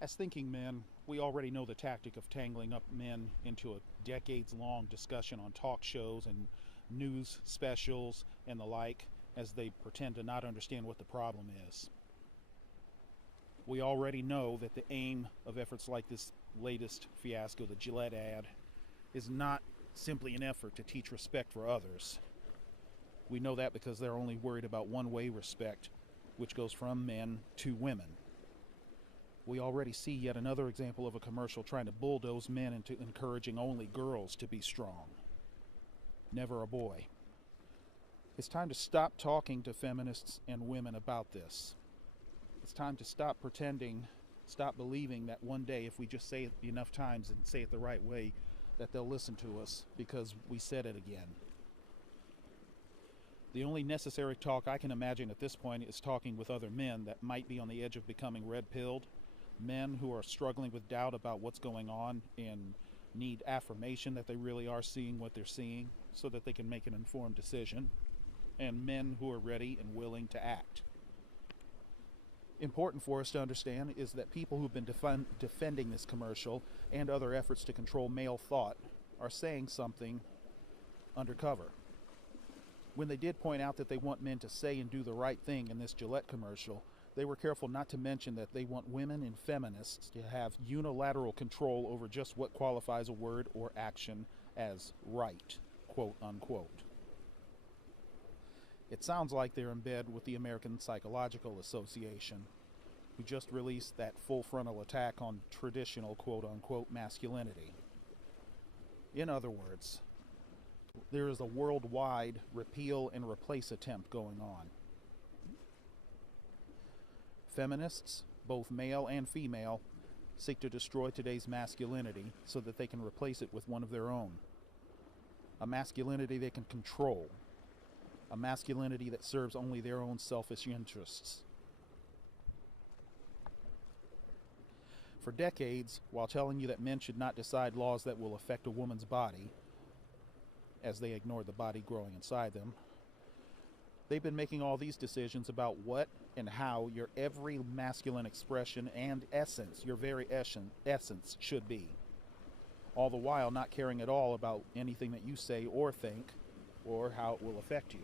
As thinking men, we already know the tactic of tangling up men into a decades-long discussion on talk shows and news specials and the like, as they pretend to not understand what the problem is. We already know that the aim of efforts like this latest fiasco, the Gillette ad, is not simply an effort to teach respect for others. We know that because they're only worried about one-way respect, which goes from men to women. We already see yet another example of a commercial trying to bulldoze men into encouraging only girls to be strong, never a boy. It's time to stop talking to feminists and women about this. It's time to stop pretending, stop believing that one day if we just say it enough times and say it the right way, that they'll listen to us because we said it again. The only necessary talk I can imagine at this point is talking with other men that might be on the edge of becoming red-pilled, men who are struggling with doubt about what's going on and need affirmation that they really are seeing what they're seeing so that they can make an informed decision, and men who are ready and willing to act. Important for us to understand is that people who've been defending this commercial and other efforts to control male thought are saying something undercover. When they did point out that they want men to say and do the right thing in this Gillette commercial, they were careful not to mention that they want women and feminists to have unilateral control over just what qualifies a word or action as right, quote unquote. It sounds like they're in bed with the American Psychological Association, who just released that full frontal attack on traditional quote unquote masculinity. In other words, there is a worldwide repeal and replace attempt going on. Feminists, both male and female, seek to destroy today's masculinity so that they can replace it with one of their own. A masculinity they can control. A masculinity that serves only their own selfish interests. For decades, while telling you that men should not decide laws that will affect a woman's body, as they ignored the body growing inside them, they've been making all these decisions about what and how your every masculine expression and essence, your very essence, should be. All the while not caring at all about anything that you say or think or how it will affect you.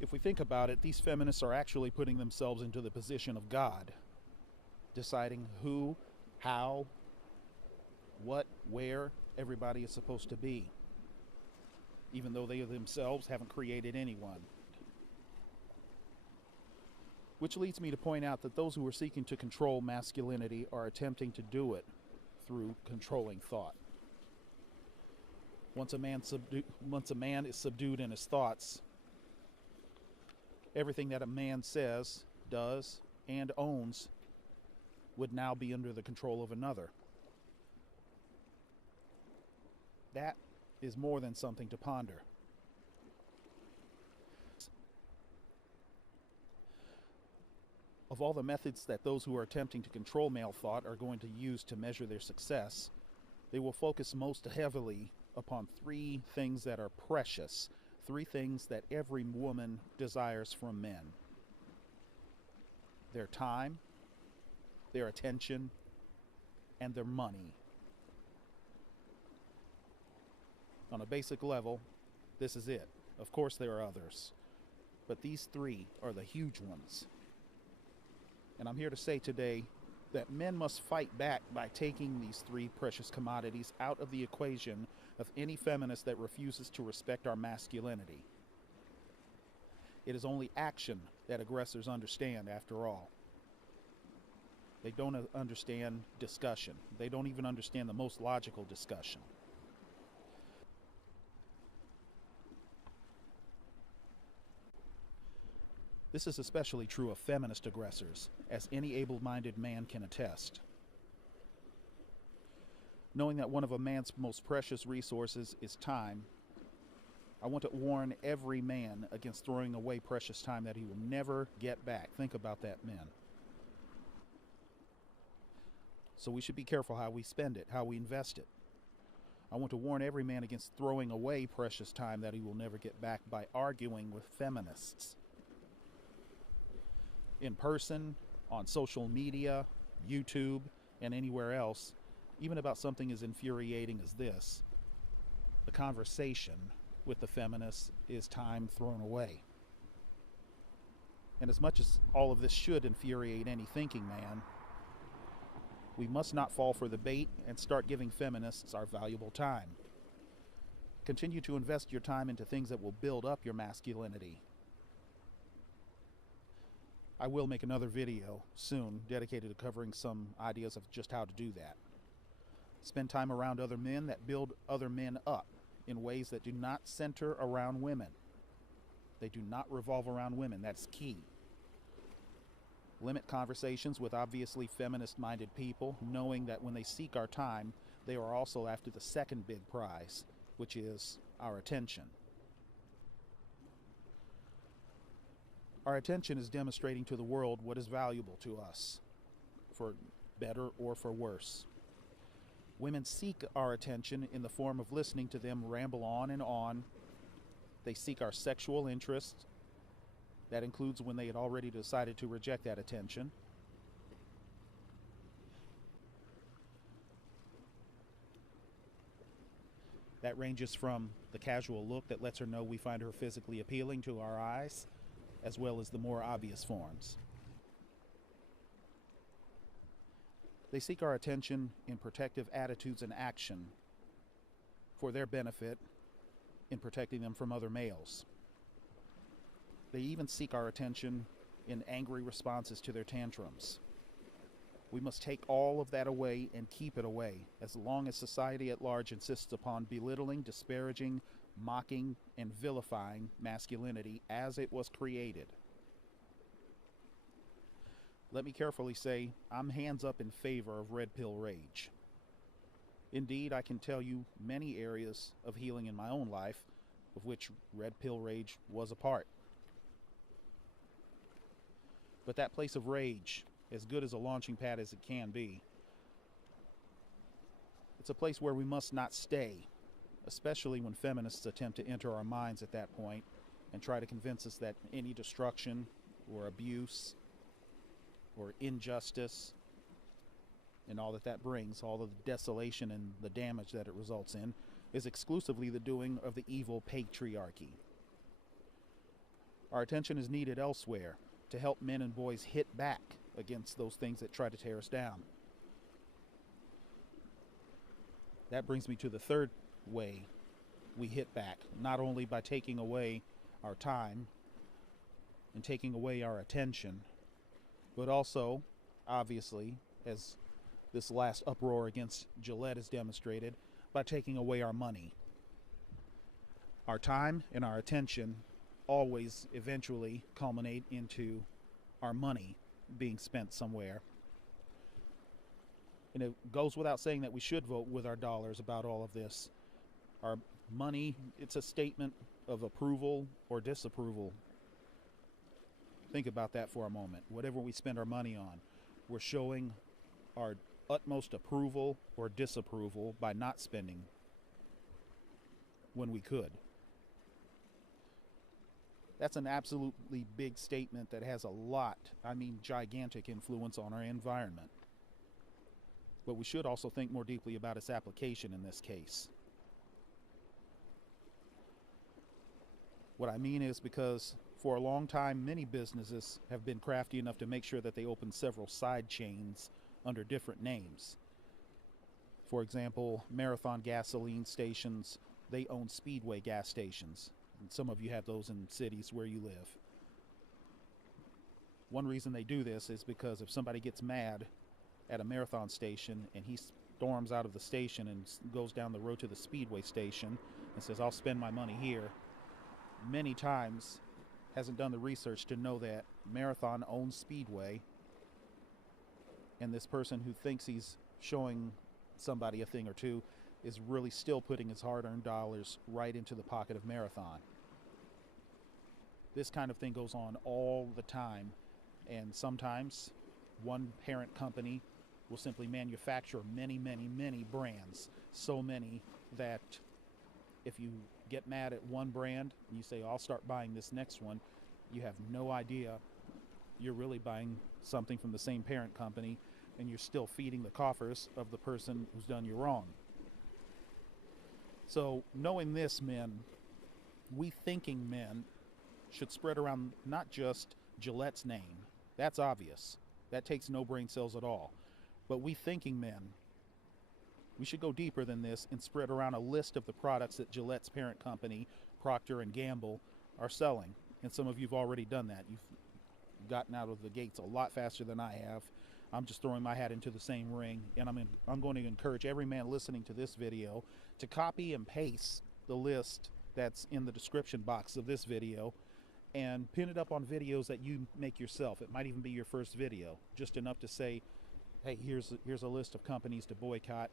If we think about it, these feminists are actually putting themselves into the position of God, deciding who, how, what, where everybody is supposed to be, even though they themselves haven't created anyone. Which leads me to point out that those who are seeking to control masculinity are attempting to do it through controlling thought. Once a man is subdued in his thoughts, everything that a man says, does, and owns would now be under the control of another. That is more than something to ponder. Of all the methods that those who are attempting to control male thought are going to use to measure their success, they will focus most heavily upon three things that are precious, three things that every woman desires from men: their time, their attention, and their money. On a basic level, this is it. Of course there are others, but these three are the huge ones. And I'm here to say today that men must fight back by taking these three precious commodities out of the equation of any feminist that refuses to respect our masculinity. It is only action that aggressors understand, after all. They don't understand discussion. They don't even understand the most logical discussion. This is especially true of feminist aggressors, as any able-minded man can attest. Knowing that one of a man's most precious resources is time, I want to warn every man against throwing away precious time that he will never get back. Think about that, men. So we should be careful how we spend it, how we invest it. I want to warn every man against throwing away precious time that he will never get back by arguing with feminists. in person, on social media, YouTube, and anywhere else, even about something as infuriating as this, the conversation with the feminists is time thrown away. And as much as all of this should infuriate any thinking man, we must not fall for the bait and start giving feminists our valuable time. Continue to invest your time into things that will build up your masculinity. I will make another video soon dedicated to covering some ideas of just how to do that. Spend time around other men that build other men up in ways that do not center around women. They do not revolve around women. That's key. Limit conversations with obviously feminist-minded people, knowing that when they seek our time, they are also after the second big prize, which is our attention. Our attention is demonstrating to the world what is valuable to us, for better or for worse. Women seek our attention in the form of listening to them ramble on and on. They seek our sexual interest. That includes when they had already decided to reject that attention. That ranges from the casual look that lets her know we find her physically appealing to our eyes, as well as the more obvious forms. They seek our attention in protective attitudes and action for their benefit in protecting them from other males. They even seek our attention in angry responses to their tantrums. We must take all of that away and keep it away, as long as society at large insists upon belittling, disparaging, mocking, and vilifying masculinity as it was created. Let me carefully say, I'm hands up in favor of red pill rage. Indeed, I can tell you many areas of healing in my own life, of which red pill rage was a part. But that place of rage, as good as a launching pad as it can be, it's a place where we must not stay, especially when feminists attempt to enter our minds at that point and try to convince us that any destruction or abuse or injustice and all that brings, all of the desolation and the damage that it results in, is exclusively the doing of the evil patriarchy. Our attention is needed elsewhere to help men and boys hit back against those things that try to tear us down. That brings me to the third way we hit back, not only by taking away our time and taking away our attention, but also, obviously, as this last uproar against Gillette has demonstrated, by taking away our money. Our time and our attention always eventually culminate into our money being spent somewhere. And it goes without saying that we should vote with our dollars about all of this. Our money, it's a statement of approval or disapproval. Think about that for a moment. Whatever we spend our money on, we're showing our utmost approval or disapproval by not spending when we could. That's an absolutely big statement that has a lot, I mean gigantic influence on our environment. But we should also think more deeply about its application in this case. What I mean is because for a long time, many businesses have been crafty enough to make sure that they open several side chains under different names. For example, Marathon gasoline stations, they own Speedway gas stations. And some of you have those in cities where you live. One reason they do this is because if somebody gets mad at a Marathon station and he storms out of the station and goes down the road to the Speedway station and says, I'll spend my money here, many times hasn't done the research to know that Marathon owns Speedway, and this person who thinks he's showing somebody a thing or two is really still putting his hard-earned dollars right into the pocket of Marathon. This kind of thing goes on all the time, and sometimes one parent company will simply manufacture many, many, many brands, so many that if you get mad at one brand and you say, I'll start buying this next one, you have no idea you're really buying something from the same parent company, and you're still feeding the coffers of the person who's done you wrong. So knowing this, men, we thinking men should spread around not just Gillette's name. That's obvious. That takes no brain cells at all. But we thinking men, we should go deeper than this and spread around a list of the products that Gillette's parent company, Procter & Gamble, are selling. And some of you have already done that. You've gotten out of the gates a lot faster than I have. I'm just throwing my hat into the same ring, and I'm going to encourage every man listening to this video to copy and paste the list that's in the description box of this video and pin it up on videos that you make yourself. It might even be your first video, just enough to say, hey, here's a list of companies to boycott.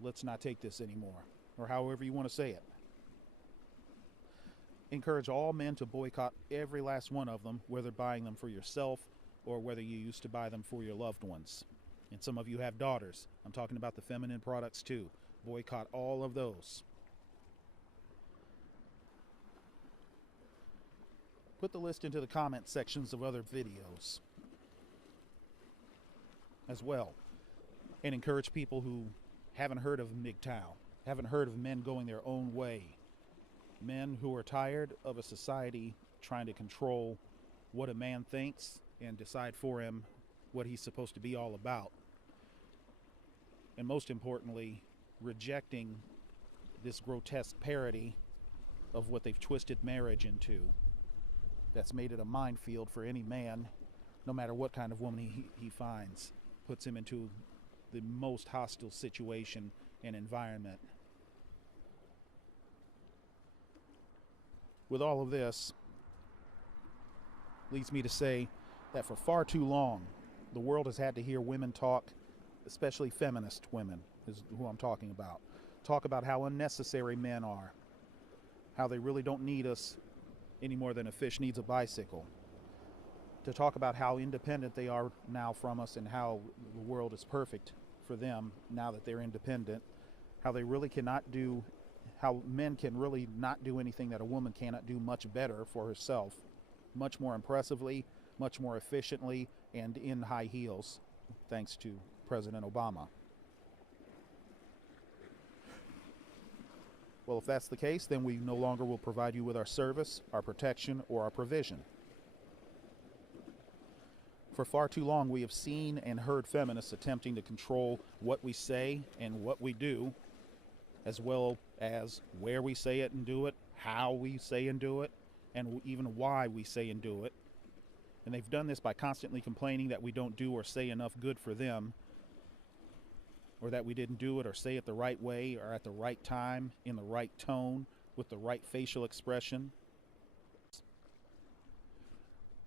Let's not take this anymore, or however you want to say it. Encourage all men to boycott every last one of them, whether buying them for yourself or whether you used to buy them for your loved ones. And some of you have daughters. I'm talking about the feminine products too. Boycott all of those. Put the list into the comment sections of other videos as well. And encourage people who haven't heard of MGTOW, haven't heard of men going their own way. Men who are tired of a society trying to control what a man thinks and decide for him what he's supposed to be all about. And most importantly, rejecting this grotesque parody of what they've twisted marriage into. That's made it a minefield for any man, no matter what kind of woman he finds. Puts him into the most hostile situation and environment. With all of this, leads me to say that for far too long, the world has had to hear women talk, especially feminist women, is who I'm talking about. Talk about how unnecessary men are, how they really don't need us any more than a fish needs a bicycle. To talk about how independent they are now from us and how the world is perfect for them now that they're independent, how they really cannot do, how men can really not do anything that a woman cannot do much better for herself, much more impressively, much more efficiently, and in high heels, thanks to President Obama. Well, if that's the case, then we no longer will provide you with our service, our protection, or our provision. For far too long, we have seen and heard feminists attempting to control what we say and what we do, as well as where we say it and do it, how we say and do it, and even why we say and do it. And they've done this by constantly complaining that we don't do or say enough good for them, or that we didn't do it or say it the right way or at the right time, in the right tone, with the right facial expression.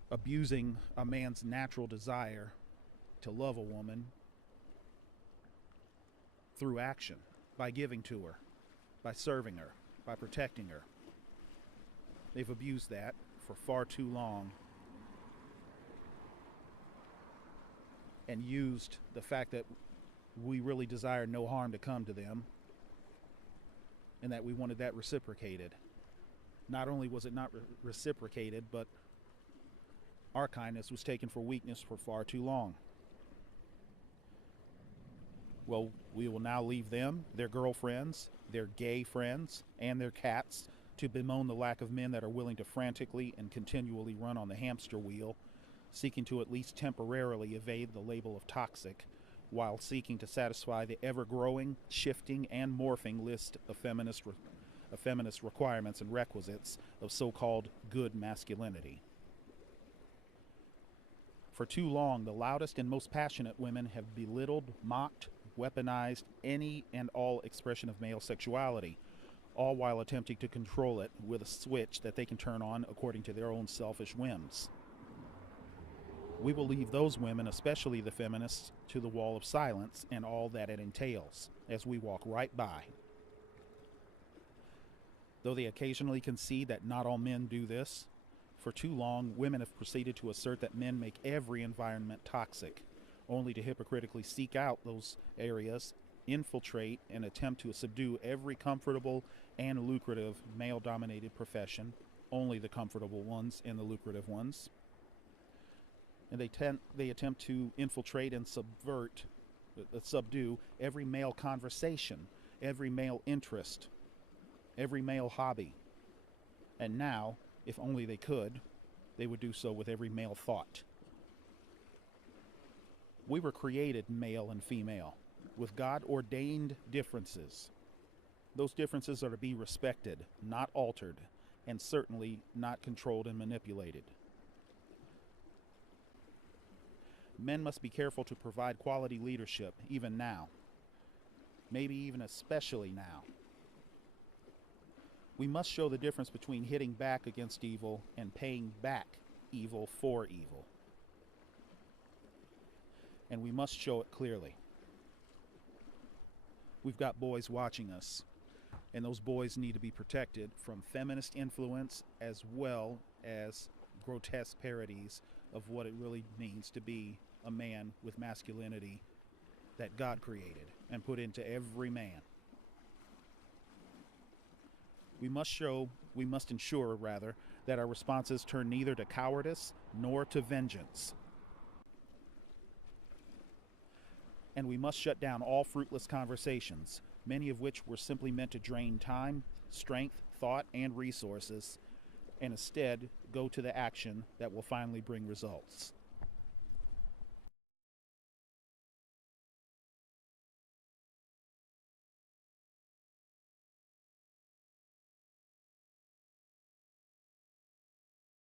Abusing a man's natural desire to love a woman through action, by giving to her, by serving her, by protecting her. They've abused that for far too long and used the fact that we really desire no harm to come to them and that we wanted that reciprocated. Not only was it not reciprocated, but our kindness was taken for weakness for far too long. Well, we will now leave them, their girlfriends, their gay friends, and their cats to bemoan the lack of men that are willing to frantically and continually run on the hamster wheel, seeking to at least temporarily evade the label of toxic, while seeking to satisfy the ever-growing, shifting, and morphing list of feminist requirements and requisites of so-called good masculinity. For too long, the loudest and most passionate women have belittled, mocked, weaponized any and all expression of male sexuality, all while attempting to control it with a switch that they can turn on according to their own selfish whims. We will leave those women, especially the feminists, to the wall of silence and all that it entails, as we walk right by. Though they occasionally concede that not all men do this, for too long, women have proceeded to assert that men make every environment toxic, only to hypocritically seek out those areas, infiltrate, and attempt to subdue every comfortable and lucrative male-dominated profession, only the comfortable ones and the lucrative ones. and they attempt to infiltrate and subdue every male conversation, every male interest, every male hobby. And now, if only they could, they would do so with every male thought. We were created male and female, with God-ordained differences. Those differences are to be respected, not altered, and certainly not controlled and manipulated. Men must be careful to provide quality leadership, even now. Maybe even especially now. We must show the difference between hitting back against evil and paying back evil for evil. And we must show it clearly. We've got boys watching us, and those boys need to be protected from feminist influence as well as grotesque parodies of what it really means to be a man with masculinity that God created and put into every man. We must ensure that our responses turn neither to cowardice nor to vengeance. And we must shut down all fruitless conversations, many of which were simply meant to drain time, strength, thought, and resources, and instead go to the action that will finally bring results.